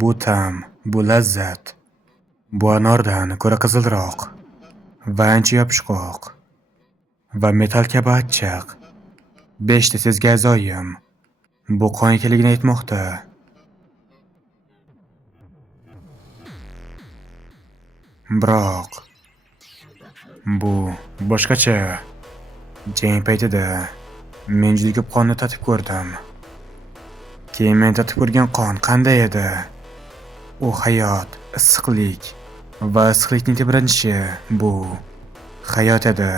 Bu ta'm, bu lazzat, bu anordan ko'ra qizilroq va ancha yopishqoq va metall kabi achchiq. 5 ta sizga azoyim. Bu qon ekanligini aytmoqda. Biroq bu boshqacha. Jang paytida men juda ko'p qonni tatib ko'rdim. Keyin men tatib ko'rgan qon qanday edi? U hayot, issiqlik va issiqlikning tebranishi. Bu hayot edi.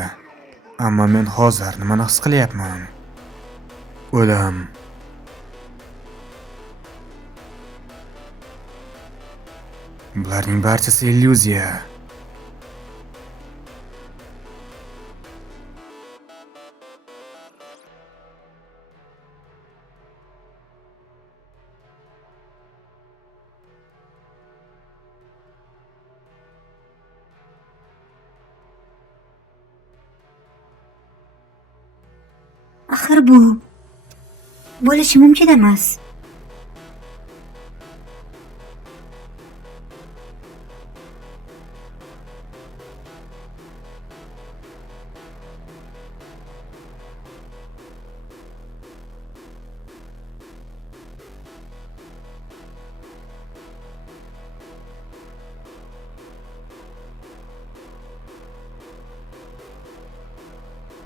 Ammo men hozir nimani his qilyapman? O'lim. Bularning barchasi illyuziya. Axir bu bo'lishi mumkin emas.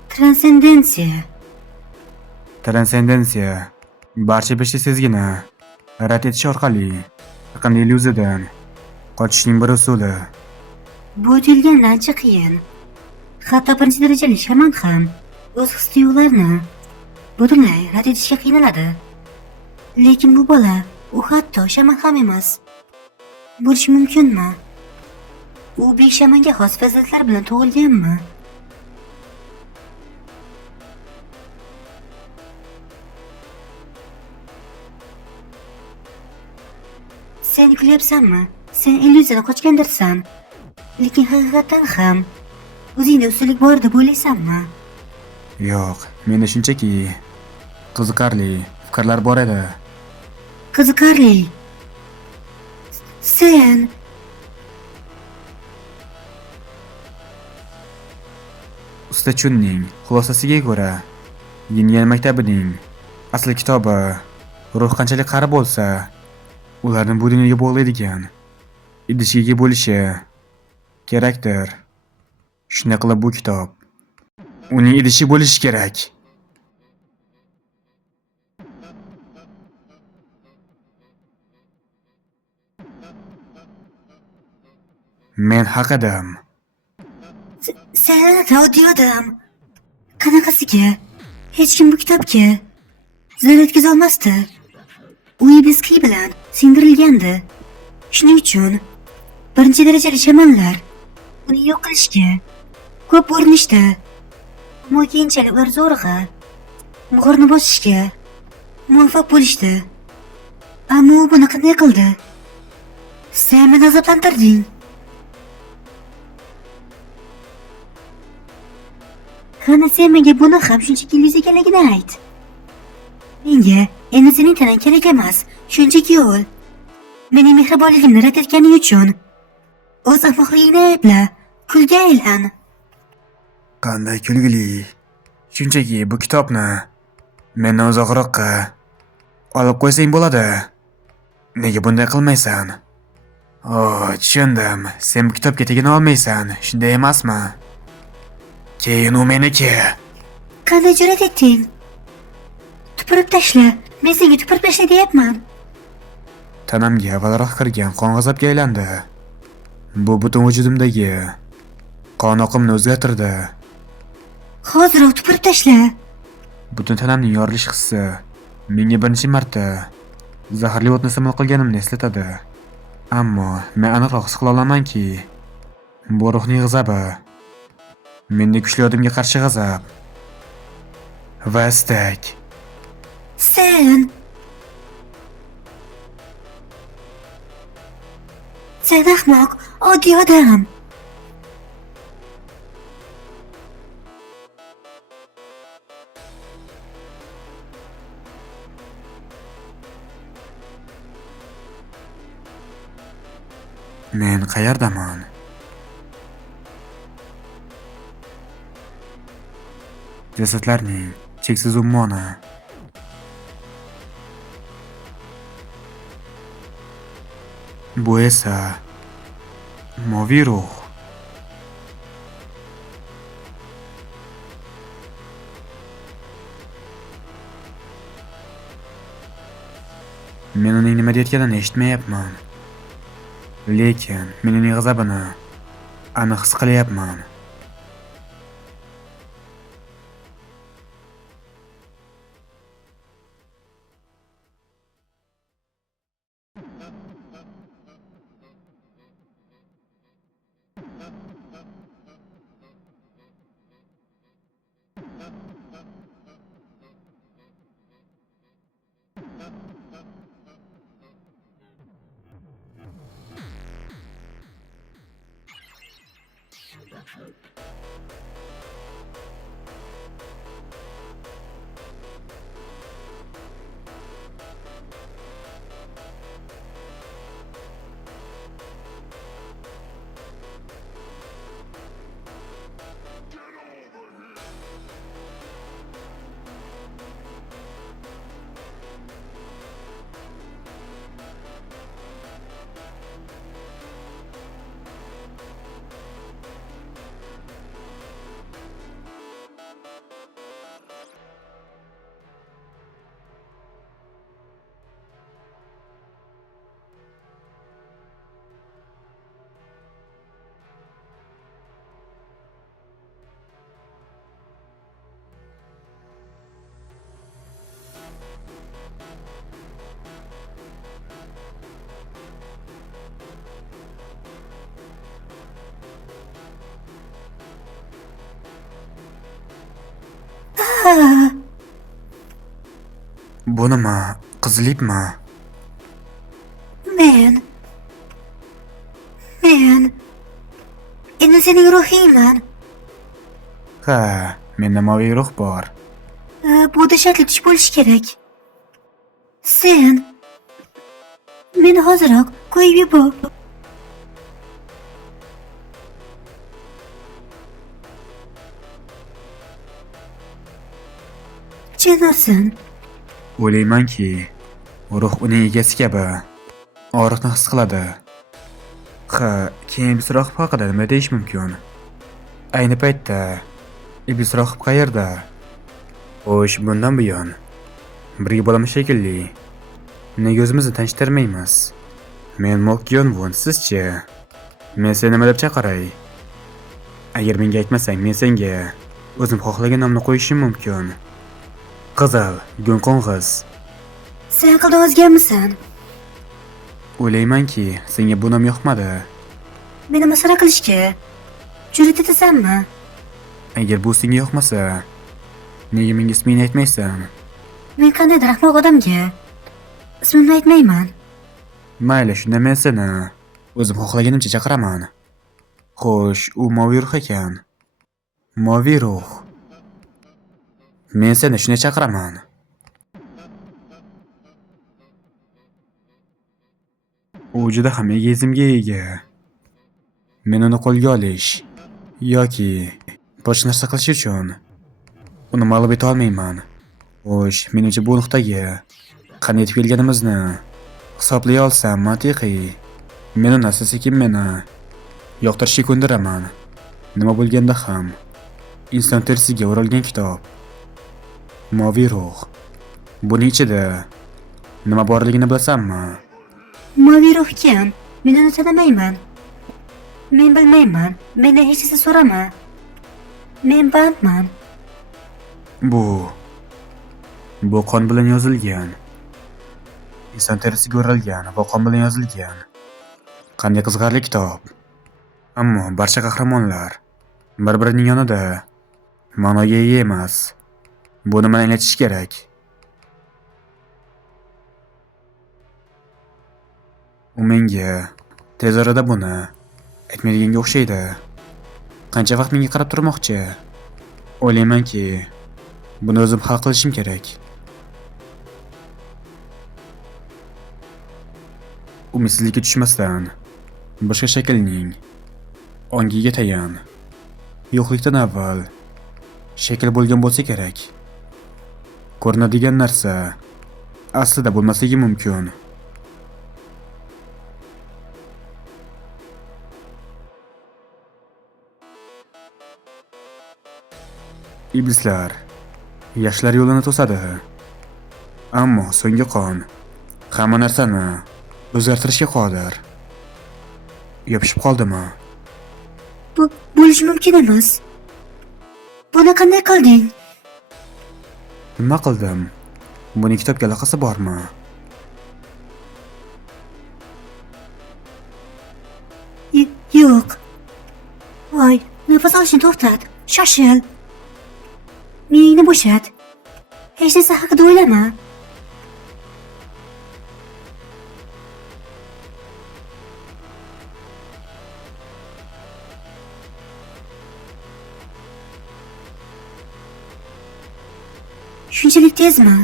Transsendensiya. Transsendensiya barcha beshta sezgini rad etish orqali yaqinda illyuziyadan qochishning bir usuli. Bu aytilgandan ancha qiyin. Hatto birinchi darajali shaman ham o'z his-tuyg'ularini butunlay rad etishga qiynaladi. Lekin bu bola u hatto shaman ham emas. Bo'lishi mumkinmi? U bek shamanga xos fazilatlar bilan tug'ilganmi? Sen kulyapsanmi? Sen illyuziyadan qochgandirsan. Lekin haqiqatan ham o'zingda ustunlik bor deb o'ylaysanmi? Yo'q, menda shunchaki qiziqarli fikrlar bor edi. Qiziqarli. Sen Usta Chunning xulosasiga ko'ra, Yin maktabining asl kitobi ruh qanchalik qari bo'lsa, ularni bu dunyoga bog'laydigan idishiga bo'lishi kerakdir. Shunday qilib bu kitob uning idishi bo'lishi kerak. Men haq edim. sen oddiy odam. Qanaqasiga? Hech kim bu kitobga zarar yetkaza olmasdi. U iblis qiy bilan singdirilgandi. Shuning uchun birinchi darajali shamanlar uni yo'q qilishga ko'p urinishdi. Ammo keyinchalik ular zo'rg'a muhrni bosishga muvaffaq bo'lishdi. Ammo u buni qanday qildi? Sen meni azoblantirding. Qani sen menga buni ham shunchaki illyuziya ekanligini ayt. Menga endi sening tanang kerak emas, shunchaki o'l. Mening mehribonligimni rad etganing uchun o'z ahmoqligingni aybla, kulga aylan. Qanday kulgili. Shunchaki bu kitobni mendan uzoqroqqa olib qo'ysang bo'ladi. Nega bunday qilmaysan? Tushundim. Sen bu kitobga tegina olmaysan, shunday emasmi? Keyin u meniki. Qanday jur'at etding? Tupurib tashla. Men senga tupurib tashla deyapman. Tanamga avvalroq kirgan qon g'azabga aylandi. Bu butun vujudimdagi qon oqimini o'zgartirdi. Hoziroq tupurib tashla. Butun tanamning yorilish hissi menga birinchi marta zaharli o'tni iste'mol qilganimni eslatadi. Ammo men aniqroq his qila olamanki, bu ruhning g'azabi. Menda kuchli odamga qarshi g'azab va istak. Sen ahmoq, oddiy odam. Men qayerdaman? Jasadlarning cheksiz ummoni. Bu esa moviy ruh. Men uning nima deyotganini eshitmayapman. Lekin men uning g'azabini aniq his qilyapman. Bu nima? Qizillikmi? Men endi sening ruhingman. Ha, menda moviy ruh bor. Bu dahshatli tush bo'lishi kerak. Sen meni hoziroq qo'yib yubor. Janosan, O'ylaymanki, ruh uning egasi kabi og'riqni his qiladi. Keyin iblis rohib haqida nima deyish mumkin? Ayni paytda iblis rohib qayerda? Xo'sh, bundan buyon birga bo'lamiz shekilli. Nega o'zimizni tanishtirmaymiz? Men Mokyon-Vun, sizchi? Men seni nima deb chaqiray? Agar menga aytmasang, men senga o'zim xohlagan nomni qo'yishim mumkin. Qizil, go'ngqo'ng'iz. sen qildan o'zganmisan? O'ylaymanki, senga bu nom yoqmadi. Meni masxara qilishga jur'at etasanmi? Agar bu senga yoqmasa, nega menga ismingni aytmaysan? Men qandaydir ahmoq odamga ismimni aytmayman. Mayli, shunda men seni o'zim xohlaganimcha chaqiraman. Xo'sh, u moviy ruh ekan. Moviy ruh. Men seni shunday chaqiraman. U juda ham egoizmga ega. Men uni qo'lga olish yoki boshqa narsa qilish uchun uni mag'lub eta olmayman. Xo'sh, menimcha bu nuqtaga qanday yetib kelganimizni hisoblay olsam mantiqiy. Men uni sekin meni yoqtirishga ko'ndiraman. Nima bo'lganda ham inson terisiga o'ralgan kitob. Moviy ruh. Buning ichida nima borligini bilasanmi? Moviy ruh kim? Men uni tanimayman. Men bilmayman. Mendan hech narsa so'rama. Men bandman. Bu qon bilan yozilgan. Inson terisiga o'ralgan va qon bilan yozilgan. Qanday qiziqarli kitob. Ammo barcha qahramonlar bir-birining yonida ma'noga ega emas. Buni men anglatish kerak. U menga tez orada buni aytmaydiganga o'xshaydi. Qancha vaqt menga qarab turmoqchi? O'ylaymanki, buni o'zim hal qilishim kerak. Umidsizlikka tushmasdan boshqa shaklning ongiga tayan. Yo'qlikdan avval shakl bo'lgan bo'lsa kerak. Ko'rinadigan narsa aslida bo'lmasligi mumkin. Iblislar yoshlar yo'lini to'sadi. Ammo so'nggi qon hamma narsani o'zgartirishga qodir. Yopishib qoldimi? Bu bo'lishi mumkin emas. Buni qanday qilding? Nima qildim? Buni kitobga aloqasi bormi? Yo'q. Voy, nafas olishni to'xtat. Shoshil. Miyangni bo'shat. Hech narsa haqida o'ylama. Shunchalik tezmi?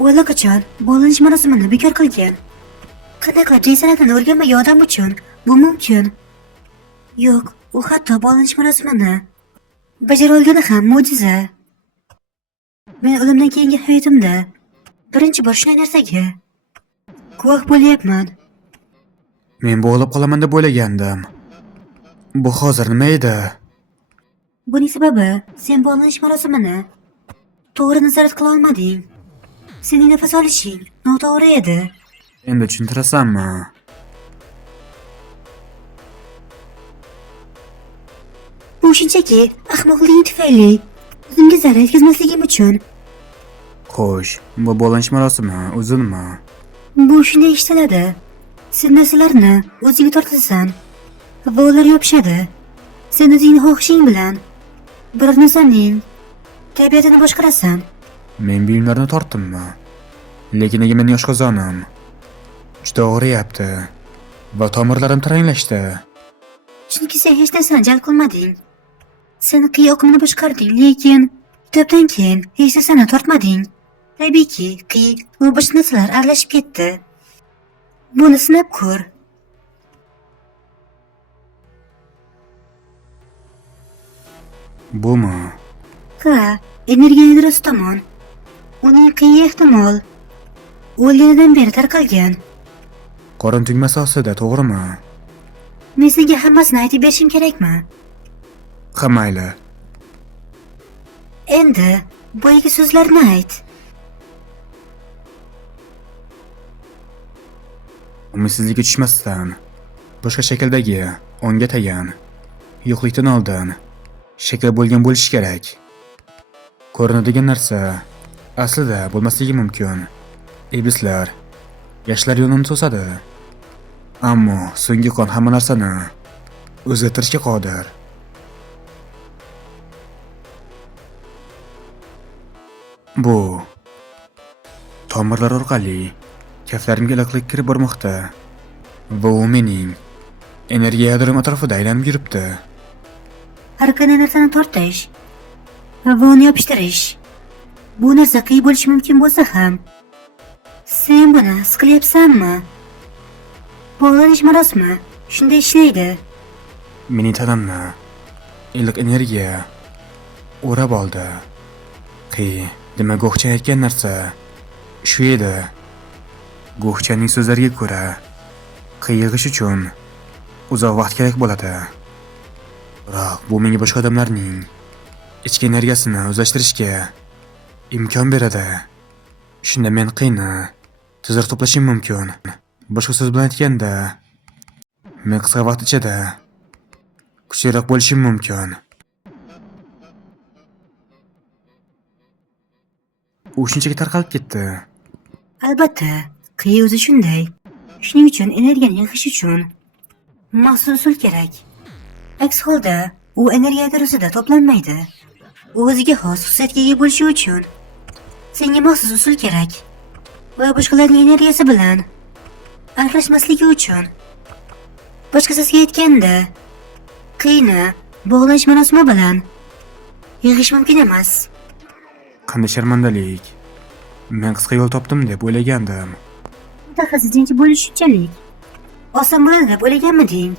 U allaqachon bog'lanish marosimini bekor qilgan. Qanday qilib din san'atini o'rganmagan odam uchun bu mumkin? Yo'q, u hatto bog'lanish marosimini bajara olgani ham mo'jiza. Men o'limdan keyingi hayotimda birinchi bor shunday narsaga guvoh bo'lyapman. Men bo'g'ilib qolaman deb o'ylagandim. Bu hozir nima edi? Buning sababi sen bog'lanish marosimini to'g'ri nazorat qila olmading. Sening nafas olishing noto'g'ri edi. Endi tushuntirasanmi? Bu shunchaki ahmoqliging tufayli o'zimga zarar yetkazmasligim uchun. Xo'sh, bu bog'lanish marosimi uzunmi? Bu shunday ishlanadi. Sen narsalarni o'zingga tortasan va ular yopishadi. Sen o'zingni xohishing bilan bir narsaning tabiatini boshqarasan. Men buyumlarni tortdimmi? Lekin nega mening oshqozonim juda og'riyapti va tomirlarim taranglashdi. Chunki sen hech narsani jalb qilmading. Sen qiy oqimini boshqarding, lekin kitobdan keyin hech narsani tortmading. Tabiiyki, qiy va boshqa narsalar aralashib ketdi. Buni sinab ko'r. Bumi? Ha, energiya yadrosi tomon. Uning qiyi ehtimol o'lganidan beri tarqalgan. Qorin tugmasi ostida, to'g'rimi? Men senga hammasini aytib berishim kerakmi? Ha, mayli. Endi boyagi so'zlarni ayt. Umidsizlikka tushmasdan boshqa shakldagi onga tayan. Yo'qlikdan oldin shakl bo'lgan bo'lishi kerak. Ko'rinadigan narsa aslida bo'lmasligi mumkin. Iblislar yoshlar yo'lini to'sadi. Ammo so'nggi qon hamma narsani o'zgartirishga qodir. Bu tomirlar orqali kaftlarimga iliqlik kirib bormoqda va u mening energiya yadrom atrofida aylanib yuribdi. Har qanday narsani tortish va uni yopishtirish. Bu narsa qiy bo'lishi mumkin bo'lsa ham, sen buni his qilyapsanmi? Bog'lanish marosimi shunday ishlaydi. Mening tanamni iliq energiya o'rab oldi. Qiy, demak Go'xcha aytgan narsa shu edi. Go'xchaning so'zlariga ko'ra, qiy yig'ish uchun uzoq vaqt kerak bo'ladi. Biroq bu menga boshqa odamlarning ichki energiyasini o'zlashtirishga imkon beradi. Shunda men qiyni tezroq to'plashim mumkin. Boshqa so'z bilan aytganda, men qisqa vaqt ichida kuchliroq bo'lishim mumkin. U shunchaki tarqalib ketdi. Albatta, qiy o'zi shunday. Shuning uchun energiyani yig'ish uchun maxsus usul kerak. Aks holda u energiya yadrosida to'planmaydi. U o'ziga xos xususiyatga ega bo'lishi uchun senga maxsus usul kerak. Va boshqalarning energiyasi bilan aralashmasligi uchun. Boshqa so'zga aytganda, qiyni bog'lanish marosimi bilan yig'ish mumkin emas. Qanday sharmandalik. Men qisqa yo'l topdim deb o'ylagandim. Mutaxassisingchi bo'lish shunchalik oson bo'ladi deb o'ylaganmiding?